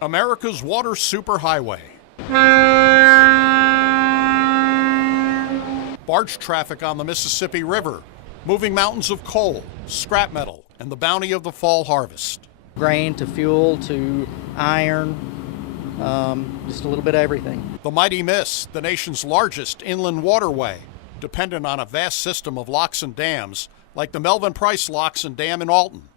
America's water superhighway. Barge traffic on the Mississippi River, moving mountains of coal, scrap metal, and the bounty of the fall harvest. Grain to fuel to iron, just a little bit of everything. The Mighty Miss, the nation's largest inland waterway, dependent on a vast system of locks and dams, like the Melvin Price Locks and Dam in Alton,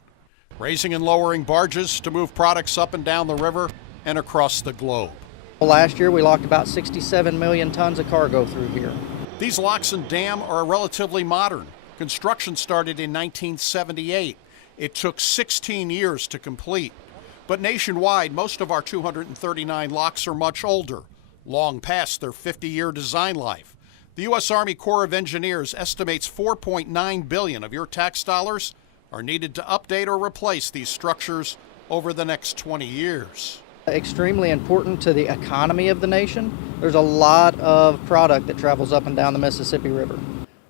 raising and lowering barges to move products up and down the river and across the globe. Last year we locked about 67 million tons of cargo through here. These locks and dam are relatively modern. Construction started in 1978. It took 16 years to complete. But nationwide, most of our 239 locks are much older, long past their 50-year design life. The U.S. Army Corps of Engineers estimates $4.9 billion of your tax dollars are needed to update or replace these structures over the next 20 years. Extremely important to the economy of the nation. There's a lot of product that travels up and down the Mississippi River.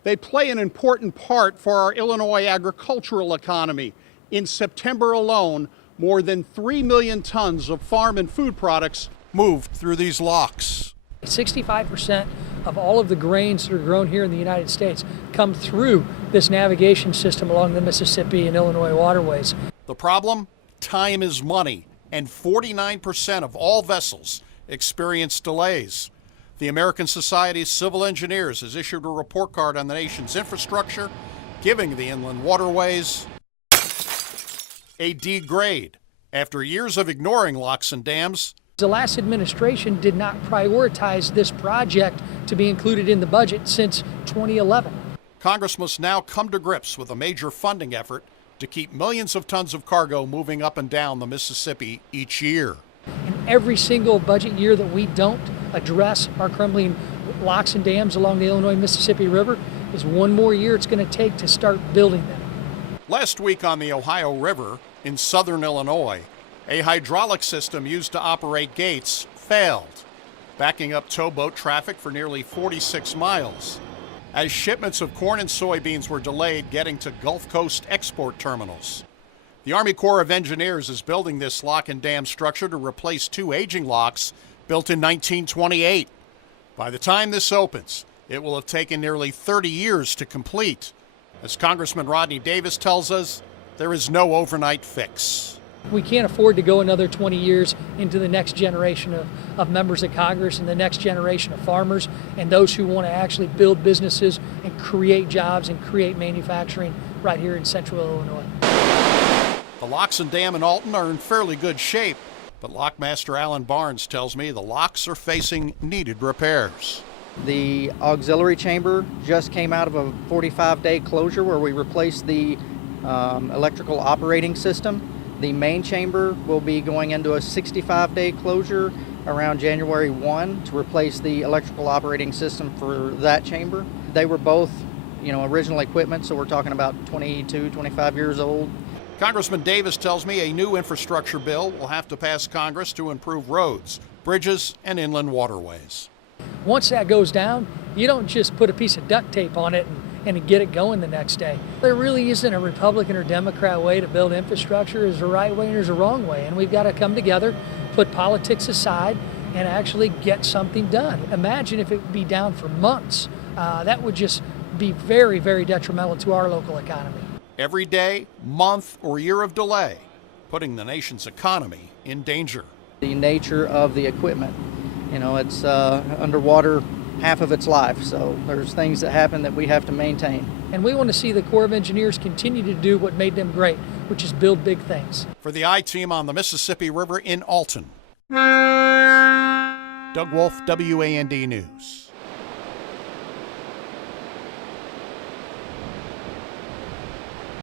They play an important part for our Illinois agricultural economy. In September alone, more than 3 million tons of farm and food products moved through these locks. 65% of all of the grains that are grown here in the United States come through this navigation system along the Mississippi and Illinois waterways. The problem? Time is money, and 49% of all vessels experience delays. The American Society of Civil Engineers has issued a report card on the nation's infrastructure, giving the inland waterways a D grade after years of ignoring locks and dams. The last administration did not prioritize this project to be included in the budget since 2011. Congress must now come to grips with a major funding effort to keep millions of tons of cargo moving up and down the Mississippi each year. And every single budget year that we don't address our crumbling locks and dams along the Illinois-Mississippi River is one more year it's going to take to start building them. Last week on the Ohio River in southern Illinois, a hydraulic system used to operate gates failed, backing up towboat traffic for nearly 46 miles. As shipments of corn and soybeans were delayed getting to Gulf Coast export terminals. The Army Corps of Engineers is building this lock and dam structure to replace two aging locks built in 1928. By the time this opens, it will have taken nearly 30 years to complete. As Congressman Rodney Davis tells us, there is no overnight fix. We can't afford to go another 20 years into the next generation of members of Congress and the next generation of farmers and those who want to actually build businesses and create jobs and create manufacturing right here in central Illinois. The locks and dam in Alton are in fairly good shape, but Lockmaster Alan Barnes tells me the locks are facing needed repairs. The auxiliary chamber just came out of a 45-day closure where we replaced the electrical operating system. The main chamber will be going into a 65-day closure around January 1 to replace the electrical operating system for that chamber. They were both, original equipment, so we're talking about 22, 25 years old. Congressman Davis tells me a new infrastructure bill will have to pass Congress to improve roads, bridges, and inland waterways. Once that goes down, you don't just put a piece of duct tape on it and get it going the next day. There really isn't a Republican or Democrat way to build infrastructure. There's a right way and there's a wrong way. And we've got to come together, put politics aside, and actually get something done. Imagine if it would be down for months. That would just be very, very detrimental to our local economy. Every day, month, or year of delay, putting the nation's economy in danger. The nature of the equipment, it's underwater half of its life, so there's things that happen that we have to maintain. And we want to see the Corps of Engineers continue to do what made them great, which is build big things. For the I-Team on the Mississippi River in Alton, Doug Wolfe, WAND News.